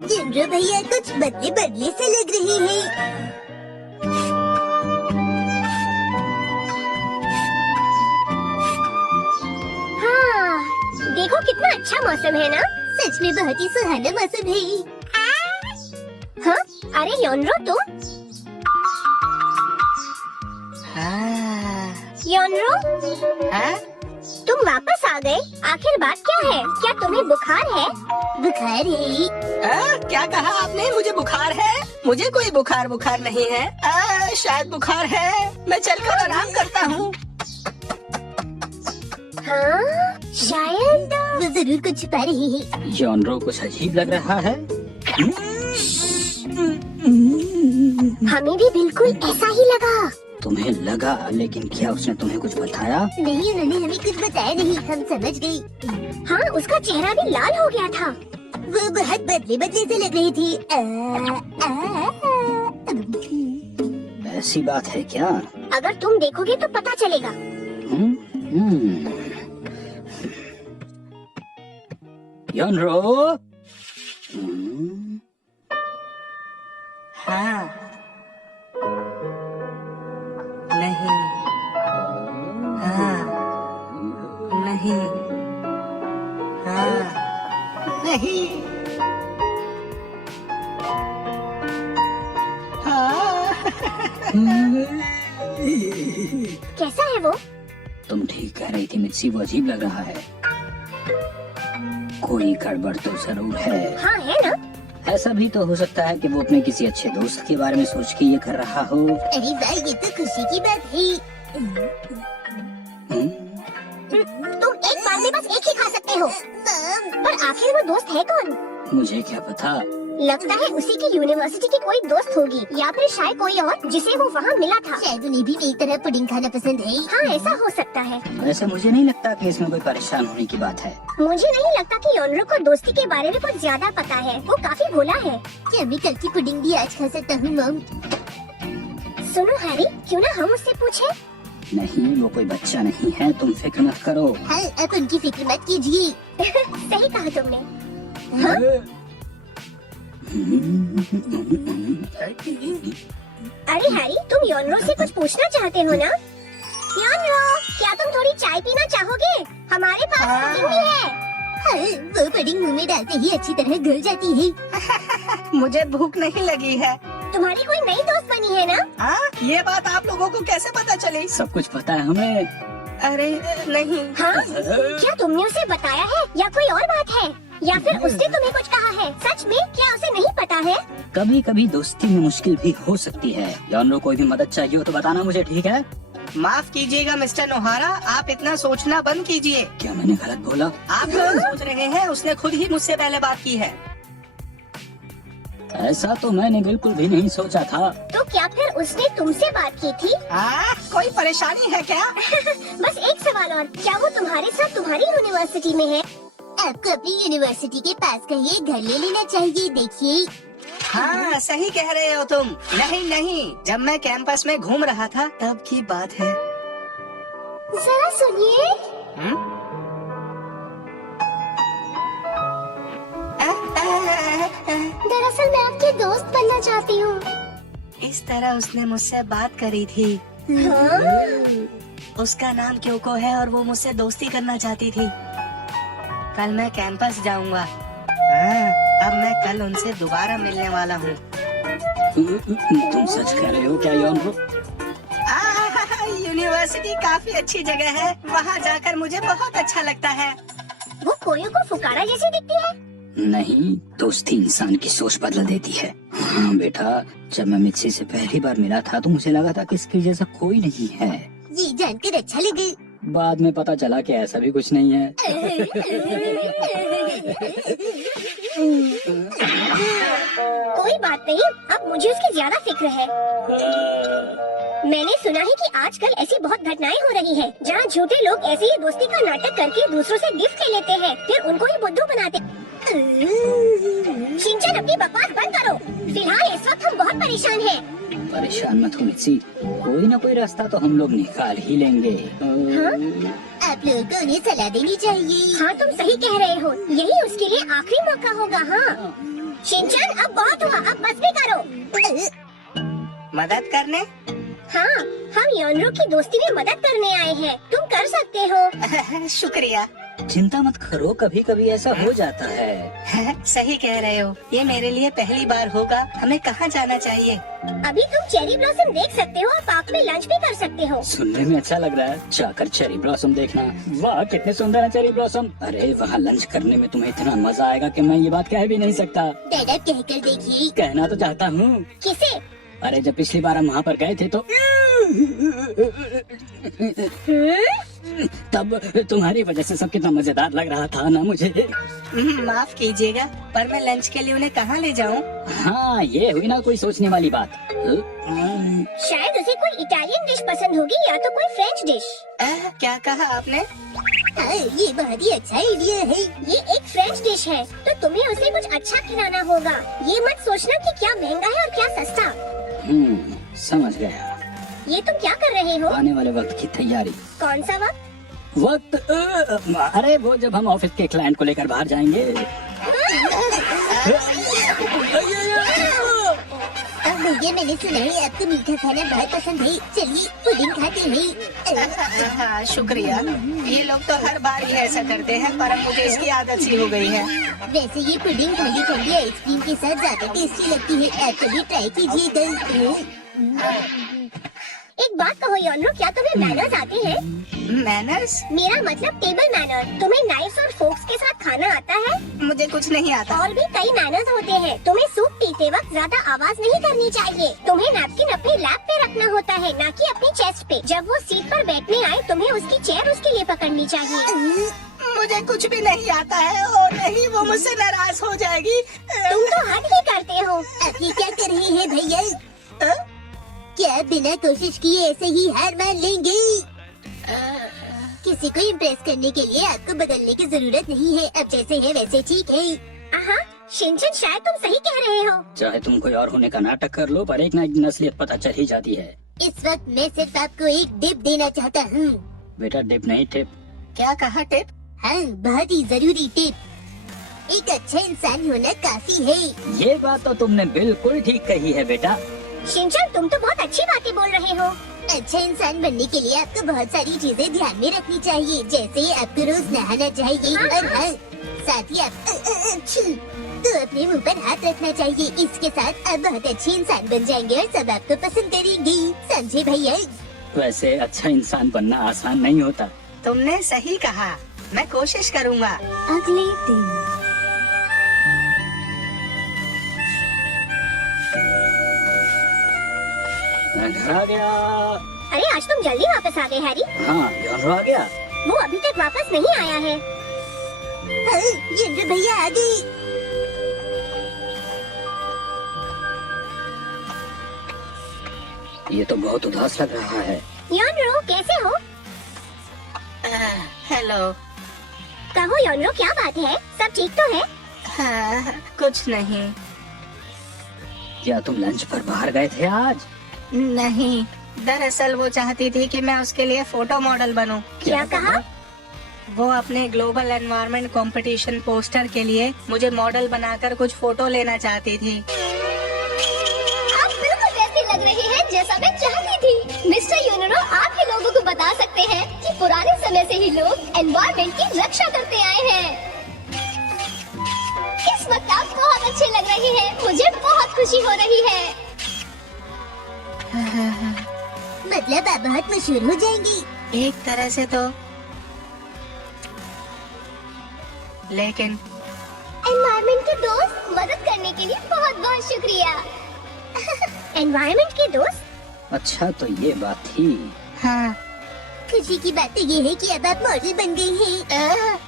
जिंद्रो भैया कुछ बदले बदले से लग रहे हैं। हाँ, देखो कितना अच्छा मौसम है ना। सच में बहुत ही सुहाना मौसम है। हाँ, अरे योनरो तुम। योनरो, तुम वापस आ गए। आखिर बात क्या है? क्या तुम्हें बुखार है? बुखार है? क्या कहा आपने? मुझे बुखार है? मुझे कोई बुखार नहीं है। शायद बुखार है। मैं चलकर आराम करता हूँ। हाँ, शायद वो जरूर कुछ छुपा रही है। योनरो कुछ अजीब लग रहा है। हमें भी बिल्कुल ऐसा ही लगा। तुम्हें लगा, लेकिन क्या उसने तुम्हें कुछ बताया? नहीं, उन्होंने हमें कुछ बताया नहीं, हम समझ गए। हाँ, उसका चेहरा भी लाल हो गया था। वो बहुत बदले बदले से लग रही थी। ऐसी बात है क्या? अगर तुम देखोगे तो पता चलेगा। योनरो। हाँ। नहीं। हाँ। नहीं। हाँ। नहीं। हाँ। कैसा है वो? तुम ठीक कह रही थी मित्सी, वो अजीब लग रहा है। कोई गड़बड़ तो जरूर है। हाँ, है ना? ऐसा भी तो हो सकता है कि वो अपने किसी अच्छे दोस्त के बारे में सोच के ये कर रहा हो। अरे वाह, ये तो खुशी की बात है। तुम एक बार में बस एक ही खा सकते हो। पर आखिर वो दोस्त है कौन? मुझे क्या पता। लगता है उसी की यूनिवर्सिटी की कोई दोस्त होगी, या फिर शायद कोई और जिसे वो वहाँ मिला था। शायद उन्हें भी मेरी तरह पुडिंग खाना पसंद है। हाँ, ऐसा हो सकता है। वैसे मुझे नहीं लगता कि इसमें कोई परेशान होने की बात है। मुझे नहीं लगता कि योनरो को दोस्ती के बारे में कुछ ज्यादा पता है। वो काफी भोला है। क्या मैं कल की पुडिंग भी आज खा सकता हूँ मॉम? सुनो हैरी, क्यों ना हम उससे पूछे? नहीं, वो कोई बच्चा नहीं है, तुम फिक्र मत करो। हाँ, आप उनकी फिक्र मत कीजिए। सही कहा तुमने। अरे हैरी, तुम योनरो से कुछ पूछना चाहते हो ना? योनरो, क्या तुम थोड़ी चाय पीना चाहोगे? हमारे पास पुडिंग भी है। हाँ, वो पुडिंग मुंह में डालते ही अच्छी तरह घुल जाती है। मुझे भूख नहीं लगी है। तुम्हारी कोई नई दोस्त बनी है ना? हाँ, ये बात आप लोगों को कैसे पता चली? सब कुछ पता है हमें। अरे नहीं। हाँ? क्या तुमने उसे बताया है या कोई और बात है? या फिर उसने तुम्हें कुछ कहा है? सच में क्या उसे नहीं पता है? कभी कभी दोस्ती में मुश्किल भी हो सकती है। योनरो कोई भी मदद चाहिए हो तो बताना मुझे, ठीक है? माफ कीजिएगा मिस्टर नोहारा, आप इतना सोचना बंद कीजिए। क्या मैंने गलत बोला? आप गलत सोच रहे हैं, उसने खुद ही मुझसे पहले बात की है। ऐसा तो मैंने बिल्कुल भी नहीं सोचा था। तो क्या फिर उसने तुमसे बात की थी? कोई परेशानी है क्या? बस एक सवाल और, क्या वो तुम्हारे साथ तुम्हारी यूनिवर्सिटी में है? आपको अपनी यूनिवर्सिटी के पास का ये घर ले लेना चाहिए। देखिए। हाँ, सही कह रहे हो तुम। नहीं, जब मैं कैंपस में घूम रहा था तब की बात है। जरा सुनिए। दरअसल मैं आपकी दोस्त बनना चाहती हूँ। इस तरह उसने मुझसे बात करी थी। उसका नाम क्योको है और वो मुझसे दोस्ती करना चाहती थी। कल मैं कैंपस जाऊंगा। अब मैं कल उनसे दोबारा मिलने वाला हूँ। तुम सच कह रहे हो क्या योनरो? यूनिवर्सिटी काफी अच्छी जगह है, वहाँ जाकर मुझे बहुत अच्छा लगता है। वो कोयो को फुकारा जैसी दिखती है। नहीं, दोस्ती इंसान की सोच बदल देती है। हाँ बेटा, जब मैं मित्सी से पहली बार मिला था तो मुझे लगा था कि इसकी जैसा कोई नहीं है। ये जानकर अच्छा लगे। बाद में पता चला कि ऐसा भी कुछ नहीं है। कोई बात नहीं, अब मुझे उसकी ज्यादा फिक्र है। मैंने सुना है कि आजकल ऐसी बहुत घटनाएं हो रही हैं, जहाँ झूठे लोग ऐसे ही दोस्ती का नाटक करके दूसरों से गिफ्ट ले लेते हैं, फिर उनको ही बुद्धू बनाते। शिनचैन, अपनी बकवास बंद करो। फिलहाल इस वक्त हम बहुत परेशान हैं। परेशान मत हो मित्सी, कोई ना कोई रास्ता तो हम लोग निकाल ही लेंगे। आप लोगों को उन्हें सलाह देनी चाहिए। हाँ, तुम सही कह रहे हो, यही उसके लिए आखिरी मौका होगा। हाँ शिनचैन अब बहुत हुआ, अब बस भी करो। मदद करने? हाँ, हम योनरो की दोस्ती में मदद करने आए हैं, तुम कर सकते हो। शुक्रिया। चिंता मत करो, कभी कभी ऐसा हो जाता है। सही कह रहे हो, ये मेरे लिए पहली बार होगा। हमें कहाँ जाना चाहिए? अभी तुम चेरी ब्लॉसम देख सकते हो और पार्क में लंच भी कर सकते हो। सुनने में अच्छा लग रहा है, जाकर चेरी ब्लॉसम देखना। वाह कितने सुंदर है चेरी ब्लॉसम। अरे वहाँ लंच करने में तुम्हें इतना मजा आएगा कि मैं ये बात कह भी नहीं सकता। डैडा कहकर देखिए। कहना तो चाहता हूँ। किसे? अरे जब पिछली बार हम वहाँ पर गए थे तो तब तुम्हारी वजह से सब कितना मजेदार लग रहा था ना मुझे। माफ कीजिएगा, पर मैं लंच के लिए उन्हें कहाँ ले जाऊँ? हाँ ये हुई ना कोई सोचने वाली बात। शायद उसे कोई इटालियन डिश पसंद होगी या तो कोई फ्रेंच डिश। क्या कहा आपने? हाँ, ये बहुत ही अच्छा आइडिया है। ये एक फ्रेंच डिश है, तो तुम्हें उसे कुछ अच्छा खिलाना होगा। ये मत सोचना कि क्या महंगा है और क्या सस्ता। समझ गया। ये तुम क्या कर रहे हो? आने वाले वक्त की तैयारी। कौन सा वक्त? अरे वो जब हम ऑफिस के क्लाइंट को लेकर बाहर जाएंगे। भैया मैंने सुना है आपको मीठा खाना बहुत पसंद है, चलिए पुडिंग खाते हैं। हाँ शुक्रिया। ये लोग तो हर बार ही ऐसा करते हैं, पर अब मुझे इसकी आदत सी हो गई है। वैसे ये पुडिंग ठंडी ठंडी आइसक्रीम के साथ ज्यादा टेस्टी लगती है, आप कभी ट्राई कीजिएगा। एक बात कहो योनरो, क्या तुम्हें मैनर्स आते हैं? मैनर्स? मेरा मतलब टेबल मैनर। तुम्हें नाइफ्स और फोक्स के साथ खाना आता है? मुझे कुछ नहीं आता। और भी कई मैनर्स होते हैं। तुम्हें सूप पीते वक्त ज्यादा आवाज नहीं करनी चाहिए। तुम्हें नैपकिन अपनी लैप पे रखना होता है, न कि अपनी चेस्ट पे। जब वो सीट पर बैठने आए, तुम्हें उसकी चेयर उसके लिए पकड़नी चाहिए। मुझे कुछ भी नहीं आता है और नहीं वो मुझसे नाराज हो जाएगी। तुम तो हद ही करते हो। आप ये क्या कर रहे हैं भैया? क्या बिना कोशिश किए ऐसे ही हार मान लेंगे? किसी को इम्प्रेस करने के लिए आपको बदलने की जरूरत नहीं है, अब जैसे है वैसे ठीक है। हाँ, शिनचैन शायद तुम सही कह रहे हो। चाहे तुम कोई और होने का नाटक कर लो, पर एक ना एक नस्लियत पता चल ही जाती है। इस वक्त मैं सिर्फ आपको एक डिप देना चाहता हूँ। बेटा डिप नहीं टिप। क्या कहा? टिप? हाँ, बहुत ही जरूरी टिप। एक अच्छा इंसान होना काफी है। ये बात तो तुमने बिल्कुल ठीक कही है बेटा। शिनचैन तुम तो बहुत अच्छी बातें बोल रहे हो। अच्छा इंसान बनने के लिए आपको बहुत सारी चीजें ध्यान में रखनी चाहिए, जैसे आपको रोज नहाना चाहिए और हाँ, साथ ही आप तो अपने मुंह पर हाथ रखना चाहिए। इसके साथ आप बहुत अच्छे इंसान बन जाएंगे और सब आपको पसंद करेंगे, समझे भैया? वैसे अच्छा इंसान बनना आसान नहीं होता। तुमने सही कहा, मैं कोशिश करूँगा। अगले दिन मैं घर आ गया। अरे आज तुम जल्दी वापस आ गए हैरी। हाँ योनरो आ गया। वो अभी तक वापस नहीं आया है। हाँ, ये भैया आ गए। ये तो बहुत उदास लग रहा है। योनरो कैसे हो? हेलो। कहो योनरो क्या बात है, सब ठीक तो है? हाँ, कुछ नहीं। क्या तुम लंच पर बाहर गए थे आज? नहीं, दरअसल वो चाहती थी कि मैं उसके लिए फोटो मॉडल बनूं। क्या कहा? वो अपने ग्लोबल एनवायरनमेंट कंपटीशन पोस्टर के लिए मुझे मॉडल बनाकर कुछ फोटो लेना चाहती थी। आप बिल्कुल वैसे लग रहे हैं जैसा मैं चाहती थी। मिस्टर योनरो, आप ही लोगों को बता सकते हैं कि पुराने समय से ही लोग एनवायरनमेंट की रक्षा करते आए हैं। इस वक्त आप बहुत अच्छे लग रहे हैं, मुझे बहुत खुशी हो रही है। मतलब आप बहुत मशहूर हो जाएंगी। एक तरह से तो, लेकिन एनवायरनमेंट के दोस्त, मदद करने के लिए बहुत बहुत शुक्रिया। एनवायरनमेंट के दोस्त? अच्छा तो ये बात थी। हाँ। खुशी की बात तो ये है कि अब आप मॉडल बन गई हैं।